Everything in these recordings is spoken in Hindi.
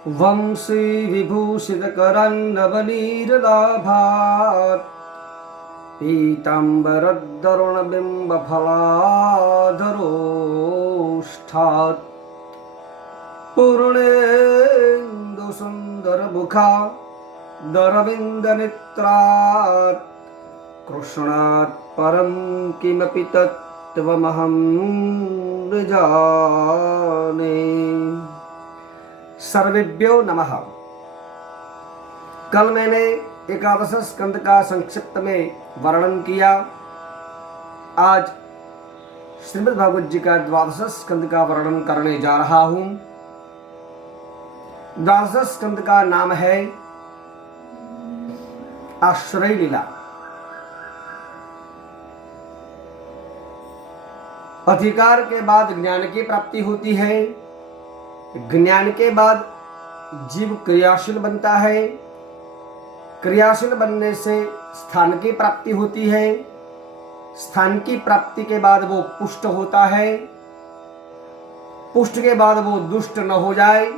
वंशी विभूषितकरन्नवनीरलाभात् पीताम्बरद्दरुणबिम्बफलाधरोष्ठात् पूर्णेन्दुसुन्दरमुखा दरविन्दनेत्रात् कृष्णात् परं किमपि तत्त्वमहं न जाने। सर्वेभ्यो नमः। कल मैंने एकादश स्कंद का संक्षिप्त में वर्णन किया। आज श्रीमद् भागवत जी का द्वादश स्कंद का वर्णन करने जा रहा हूं। द्वादश स्कंद का नाम है आश्रय लीला। अधिकार के बाद ज्ञान की प्राप्ति होती है। ज्ञान के बाद जीव क्रियाशील बनता है। क्रियाशील बनने से स्थान की प्राप्ति होती है। स्थान की प्राप्ति के बाद वो पुष्ट होता है। पुष्ट के बाद वो दुष्ट न हो जाए,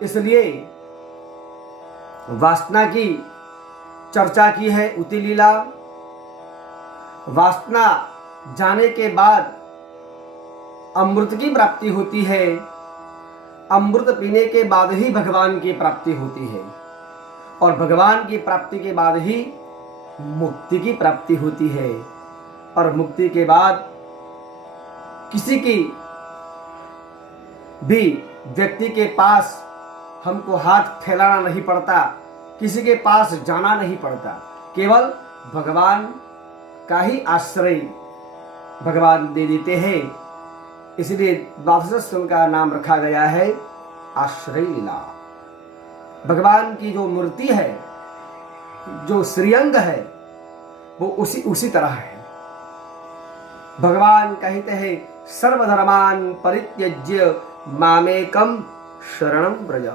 इसलिए वासना की चर्चा की है उति लीला। वासना जाने के बाद अमृत की प्राप्ति होती है। अमृत पीने के बाद ही भगवान की प्राप्ति होती है और भगवान की प्राप्ति के बाद ही मुक्ति की प्राप्ति होती है। और मुक्ति के बाद किसी की भी व्यक्ति के पास हमको हाथ फैलाना नहीं पड़ता, किसी के पास जाना नहीं पड़ता, केवल भगवान का ही आश्रय भगवान दे देते हैं। इसलिए द्वादश स्कंद का नाम रखा गया है आश्रय लीला। भगवान की जो मूर्ति है, जो श्रीअंग है, वो उसी तरह है। भगवान कहते हैं सर्वधर्मान परित्यज्य मामेकम शरणं व्रज।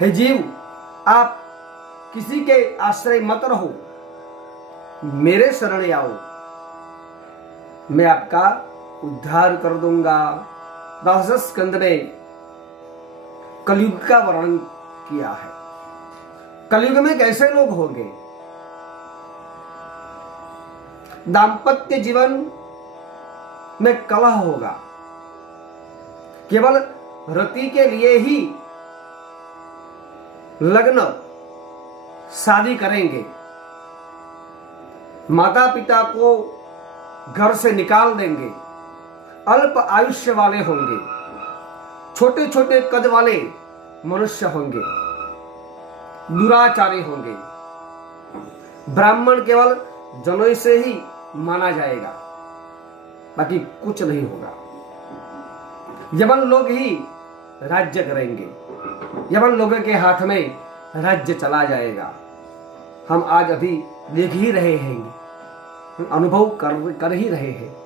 हे जीव, आप किसी के आश्रय मत रहो, मेरे शरण आओ, मैं आपका उद्धार कर दूंगा। द्वादश स्कंद में कलयुग का वर्णन किया है। कलयुग में कैसे लोग होंगे? दाम्पत्य जीवन में कलह होगा। केवल रति के लिए ही लग्न शादी करेंगे। माता पिता को घर से निकाल देंगे। अल्प आयुष्य वाले होंगे, छोटे छोटे कद वाले मनुष्य होंगे, दुराचारी होंगे। ब्राह्मण केवल जनों से ही माना जाएगा, बाकी कुछ नहीं होगा। यवन लोग ही राज्य करेंगे। यवन लोगों के हाथ में राज्य चला जाएगा। हम आज अभी देख ही रहे हैं, अनुभव कर ही रहे हैं।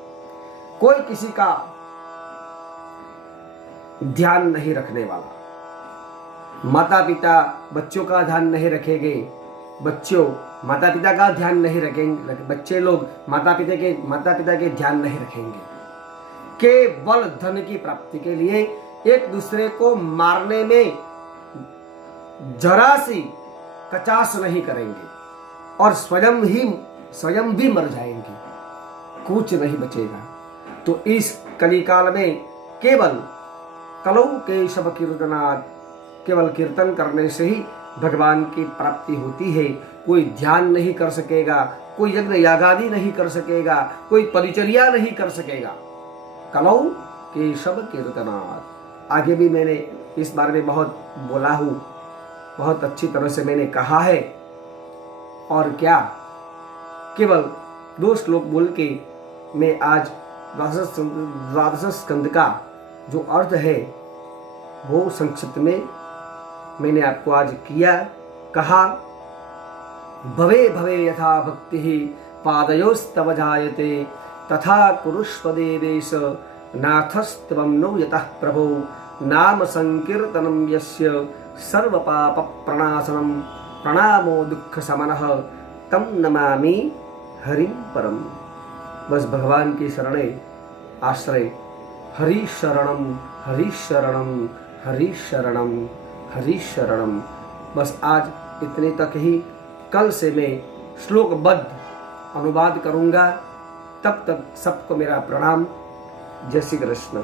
कोई किसी का ध्यान नहीं रखने वाला। माता पिता बच्चों का ध्यान नहीं रखेंगे, बच्चों माता पिता का ध्यान नहीं रखेंगे, बच्चे लोग माता पिता के ध्यान नहीं रखेंगे। केवल धन की प्राप्ति के लिए एक दूसरे को मारने में जरा सी कचास नहीं करेंगे और स्वयं भी मर जाएंगे, कुछ नहीं बचेगा। तो इस कलिकाल में केवल कलौ केशव कीर्तनात्, केवल कीर्तन करने से ही भगवान की प्राप्ति होती है। कोई ध्यान नहीं कर सकेगा, कोई यज्ञ यागादि नहीं कर सकेगा, कोई परिचर्या नहीं कर सकेगा। कलौ केशव कीर्तनात्। आगे भी मैंने इस बारे में बहुत बोला हूँ, बहुत अच्छी तरह से मैंने कहा है। और क्या, केवल 2 श्लोक बोल के मैं आज द्वादश स्कंद का जो अर्थ है वो संक्षिप्त में मैंने आपको आज कहा। भवे भवे यथा भक्ति पादयोस्तव जायते तथा कुरुष्व देवेश नाथस्त्वं नो यतः प्रभो नाम संकीर्तनं यस्य सर्व पाप प्रणाशनं प्रणामो दुख समनः तम नमामि हरिं परम। बस भगवान की शरणे आश्रय। हरि शरणम हरि शरणम हरि शरणम। हरि शरणम। बस आज इतने तक ही। कल से मैं श्लोकबद्ध अनुवाद करूंगा। तब तक सबको मेरा प्रणाम। जय श्री कृष्ण।